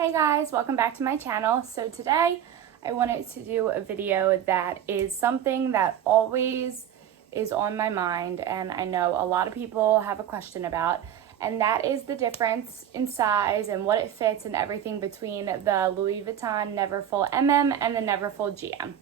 Hey guys, welcome back to my channel. So today I wanted to do a video that is something that always is on my mind and I know a lot of people have a question about, and that is the difference in size and what it fits and everything between the Louis Vuitton Neverfull MM and the Neverfull GM.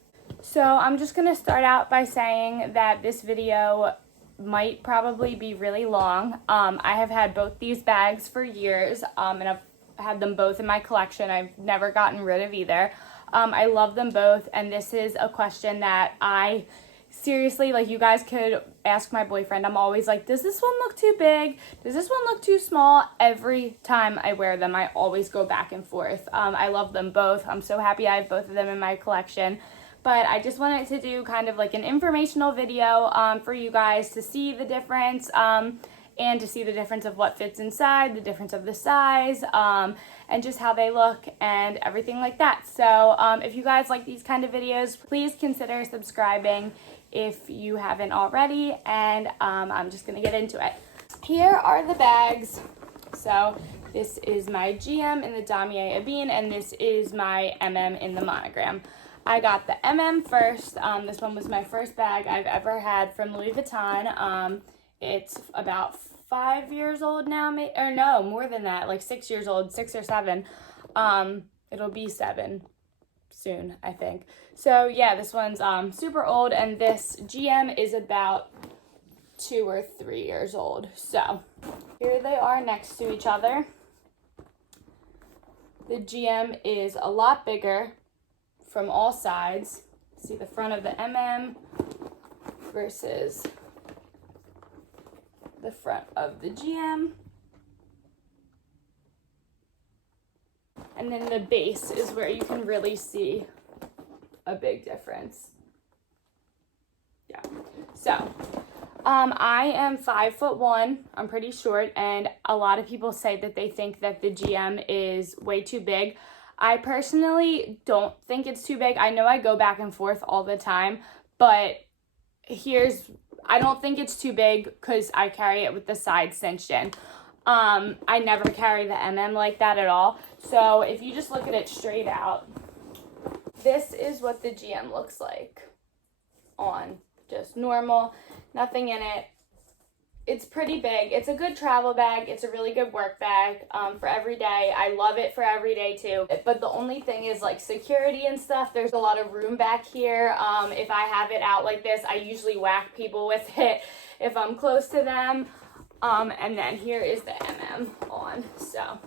So I'm just going to start out by saying that this video might probably be really long. I have had both these bags for years and I've had them both in my collection. I've never gotten rid of either. I love them both, and this is a question that I seriously, like, you guys could ask my boyfriend. I'm always like, does this one look too big? Does this one look too small? Every time I wear them, I always go back and forth. I love them both. I'm so happy I have both of them in my collection. But I just wanted to do kind of like an informational video for you guys to see the difference and to see the difference of what fits inside, the difference of the size, and just how they look and everything like that. So if you guys like these kind of videos, please consider subscribing if you haven't already, and I'm just gonna get into it. Here are the bags. So this is my GM in the Damier Ebene, and this is my MM in the monogram. I got the MM first. This one was my first bag I've ever had from Louis Vuitton. It's about 5 years old now, or no, more than that, like 6 years old, 6 or 7. It'll be 7 soon, I think. So yeah, this one's super old, and this GM is about 2 or 3 years old. So here they are next to each other. The GM is a lot bigger from all sides. See the front of the MM versus the front of the GM. And then the base is where you can really see a big difference. Yeah. So, I am 5'1". I'm pretty short, and a lot of people say that they think that the GM is way too big. I personally don't think it's too big. I know I go back and forth all the time, but I don't think it's too big because I carry it with the sides cinched in. I never carry the MM like that at all. So if you just look at it straight out, this is what the GM looks like on just normal, nothing in it. It's pretty big. It's a good travel bag. It's a really good work bag for every day. I love it for every day too. But the only thing is like security and stuff. There's a lot of room back here. If I have it out like this, I usually whack people with it if I'm close to them. And then here is the MM on. So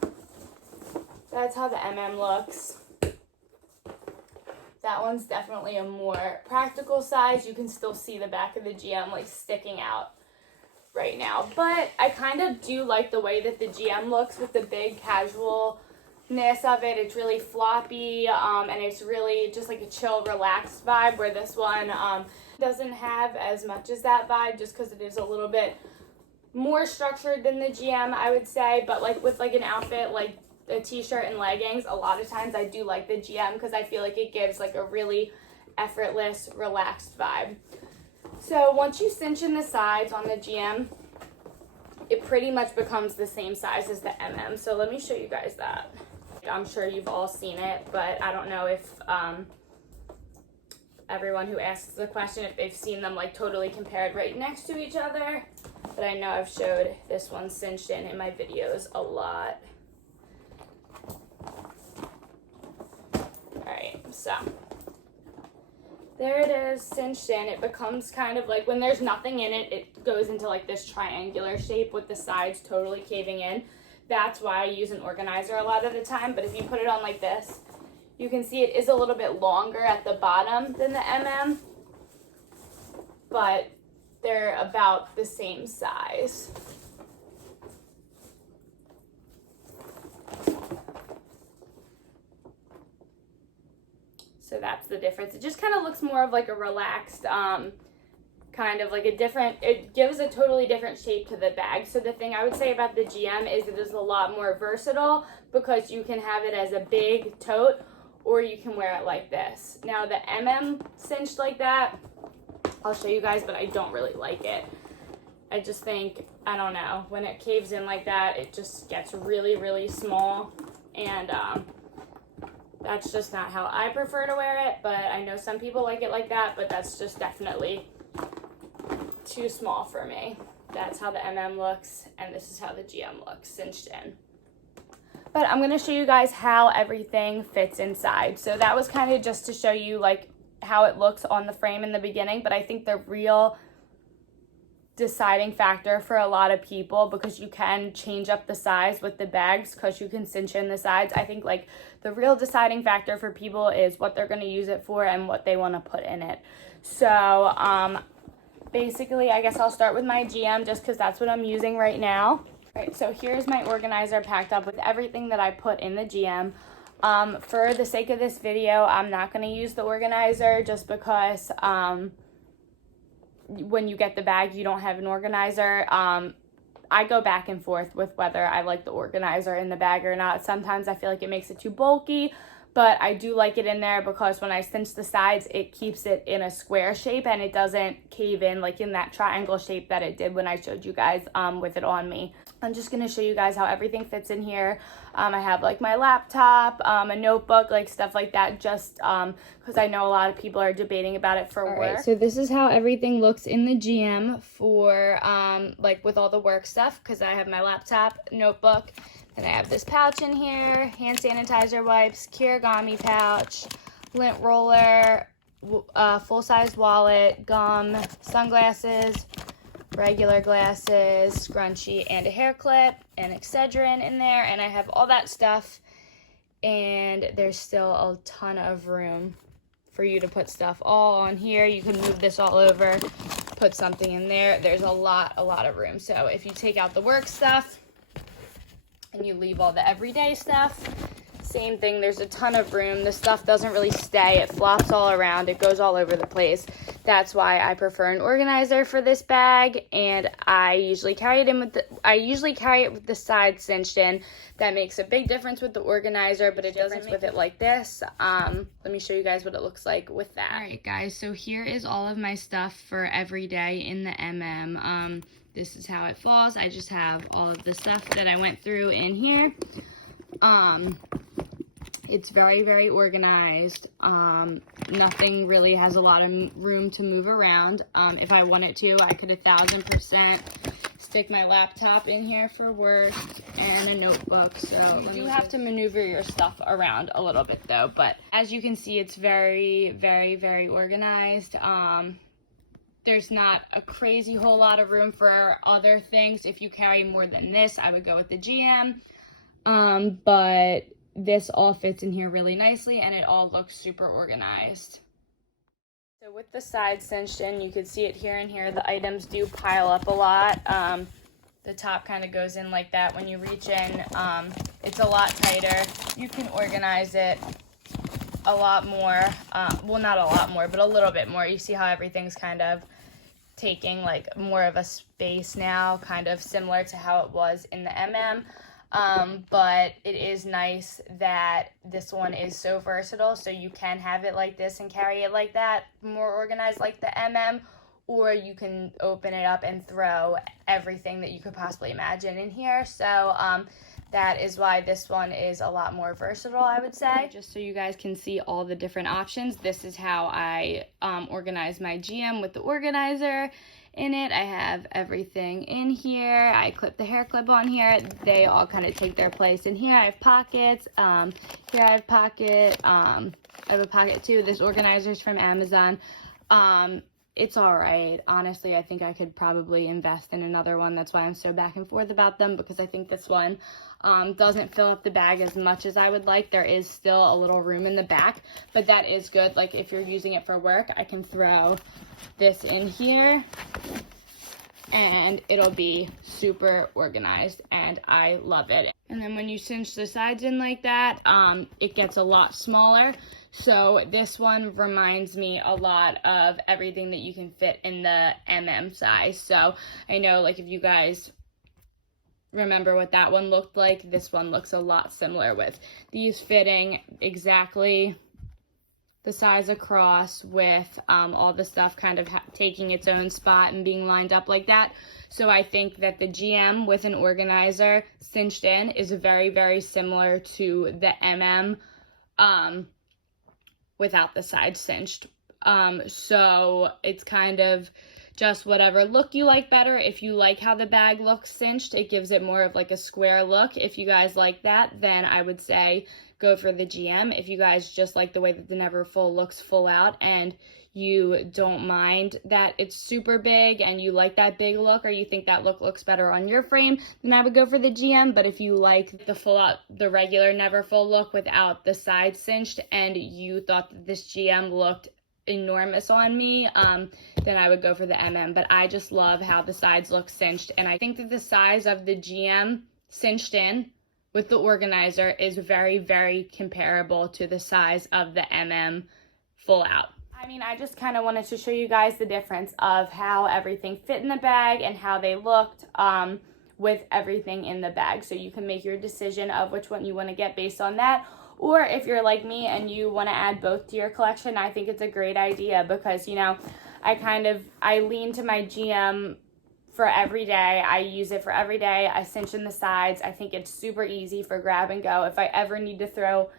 that's how the MM looks. That one's definitely a more practical size. You can still see the back of the GM like sticking out right now, but I kind of do like the way that the GM looks with the big casualness of it. It's really floppy, and it's really just like a chill, relaxed vibe, where this one doesn't have as much as that vibe, just because it is a little bit more structured than the GM, I would say. But like with like an outfit like a t-shirt and leggings, a lot of times I do like the GM because I feel like it gives like a really effortless, relaxed vibe. So once you cinch in the sides on the GM, it pretty much becomes the same size as the MM. So let me show you guys that. I'm sure you've all seen it, but I don't know if everyone who asks the question, if they've seen them like totally compared right next to each other. But I know I've showed this one cinched in my videos a lot. All right, so there it is, cinched in. It becomes kind of like, when there's nothing in it, it goes into like this triangular shape with the sides totally caving in. That's why I use an organizer a lot of the time. But if you put it on like this, you can see it is a little bit longer at the bottom than the MM, but they're about the same size. So that's the difference. It just kind of looks more of like a relaxed, kind of like a different, it gives a totally different shape to the bag. So the thing I would say about the GM is it is a lot more versatile because you can have it as a big tote or you can wear it like this. Now the MM cinched like that, I'll show you guys, but I don't really like it. I just think, I don't know, when it caves in like that, it just gets really, really small, and That's just not how I prefer to wear it, but I know some people like it like that, but that's just definitely too small for me. That's how the MM looks, and this is how the GM looks cinched in. But I'm going to show you guys how everything fits inside. So that was kind of just to show you like how it looks on the frame in the beginning, but I think the real deciding factor for a lot of people, because you can change up the size with the bags because you can cinch in the sides, I think like the real deciding factor for people is what they're going to use it for and what they want to put in it. So basically I guess I'll start with my GM just because that's what I'm using right now. All right, so here's my organizer packed up with everything that I put in the GM. For the sake of this video, I'm not going to use the organizer just because when you get the bag, you don't have an organizer. I go back and forth with whether I like the organizer in the bag or not. Sometimes I feel like it makes it too bulky, but I do like it in there because when I cinch the sides, it keeps it in a square shape and it doesn't cave in like in that triangle shape that it did when I showed you guys with it on me. I'm just going to show you guys how everything fits in here. I have like my laptop, a notebook, like stuff like that, just because I know a lot of people are debating about it for work. All right, so this is how everything looks in the GM for like with all the work stuff, because I have my laptop, notebook, and I have this pouch in here, hand sanitizer wipes, Kirigami pouch, lint roller, full-size wallet, gum, sunglasses, regular glasses, scrunchie, and a hair clip, and Excedrin in there, and I have all that stuff, and there's still a ton of room for you to put stuff all on here. You can move this all over, put something in there. There's a lot of room. So if you take out the work stuff and you leave all the everyday stuff, same thing, there's a ton of room. The stuff doesn't really stay. It flops all around. It goes all over the place. That's why I prefer an organizer for this bag, and I usually carry it with the sides cinched in. That makes a big difference with the organizer, but it doesn't with it like this. Let me show you guys what it looks like with that. All right, guys, so here is all of my stuff for every day in the MM. This is how it falls. I just have all of the stuff that I went through in here. It's very organized. Nothing really has a lot of room to move around. If I wanted to, I could 1000% stick my laptop in here for work and a notebook. So you do have to maneuver your stuff around a little bit though, but as you can see, it's very organized. There's not a crazy whole lot of room for other things. If you carry more than this, I would go with the GM. But this all fits in here really nicely and it all looks super organized. So with the sides cinched in, you can see it here and here. The items do pile up a lot. The top kind of goes in like that. When you reach in, it's a lot tighter. You can organize it a lot more. Well, not a lot more, but a little bit more. You see how everything's kind of taking like more of a space now, kind of similar to how it was in the MM. But it is nice that this one is so versatile, so you can have it like this and carry it like that, more organized like the MM, or you can open it up and throw everything that you could possibly imagine in here. So that is why this one is a lot more versatile, I would say. Just so you guys can see all the different options, this is how I organize my GM with the organizer in it. I have everything in here. I clip the hair clip on here. They all kind of take their place in here. I have pockets. Here I have pocket. I have a pocket too. This organizer's from Amazon. It's all right. Honestly, I think I could probably invest in another one. That's why I'm so back and forth about them, because I think this one doesn't fill up the bag as much as I would like. There is still a little room in the back, but that is good. Like if you're using it for work, I can throw this in here and it'll be super organized and I love it. And then when you cinch the sides in like that, it gets a lot smaller. So this one reminds me a lot of everything that you can fit in the MM size. So I know, like, if you guys remember what that one looked like, this one looks a lot similar, with these fitting exactly the size across, with all the stuff kind of taking its own spot and being lined up like that. So I think that the GM with an organizer cinched in is very, very similar to the MM without the sides cinched. So it's kind of just whatever look you like better. If you like how the bag looks cinched, it gives it more of like a square look. If you guys like that, then I would say go for the GM. If you guys just like the way that the Neverfull looks full out and you don't mind that it's super big and you like that big look, or you think that look looks better on your frame, then I would go for the GM. But if you like the full out, the regular Neverfull look without the sides cinched, and you thought that this GM looked enormous on me, then I would go for the MM. But I just love how the sides look cinched, and I think that the size of the GM cinched in with the organizer is very, very comparable to the size of the MM full out. I mean, I just kind of wanted to show you guys the difference of how everything fit in the bag and how they looked with everything in the bag. So you can make your decision of which one you want to get based on that. Or if you're like me and you want to add both to your collection, I think it's a great idea because, you know, I lean to my GM for every day. I use it for every day. I cinch in the sides. I think it's super easy for grab and go. If I ever need to throw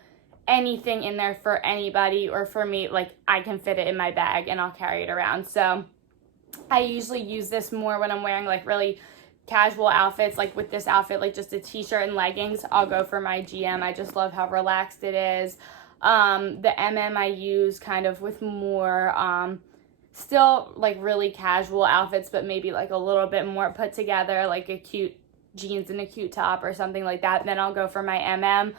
anything in there for anybody or for me, like, I can fit it in my bag and I'll carry it around. So I usually use this more when I'm wearing like really casual outfits, like with this outfit, like just a t-shirt and leggings. I'll go for my GM. I just love how relaxed it is. The MM I use kind of with more still like really casual outfits, but maybe like a little bit more put together, like a cute jeans and a cute top or something like that. Then I'll go for my MM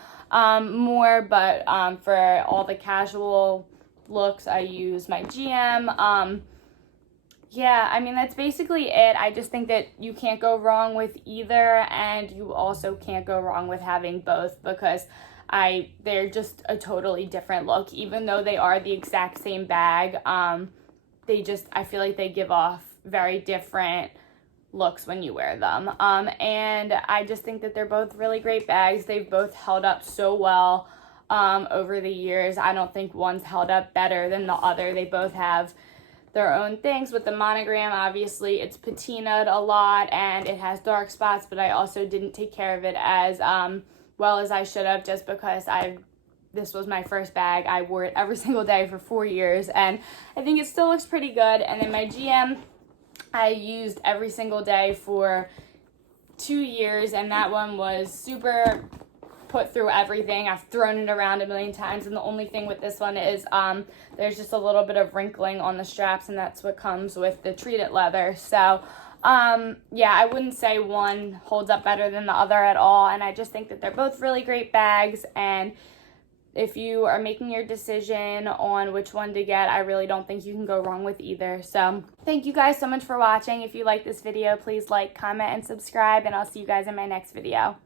more, but for all the casual looks I use my GM. Yeah, I mean, that's basically it. I just think that you can't go wrong with either, and you also can't go wrong with having both because they're just a totally different look. Even though they are the exact same bag, I feel like they give off very different looks when you wear them. And I just think that they're both really great bags. They've both held up so well over the years. I don't think one's held up better than the other. They both have their own things. With the monogram, obviously it's patinaed a lot and it has dark spots, but I also didn't take care of it as well as I should have, just because this was my first bag. I wore it every single day for 4 years and I think it still looks pretty good. And then my GM I used every single day for 2 years, and that one was super put through everything. I've thrown it around a million times, and the only thing with this one is there's just a little bit of wrinkling on the straps, and that's what comes with the treated leather. So yeah, I wouldn't say one holds up better than the other at all, and I just think that they're both really great bags. And if you are making your decision on which one to get, I really don't think you can go wrong with either. So thank you guys so much for watching. If you like this video, please like, comment, and subscribe, and I'll see you guys in my next video.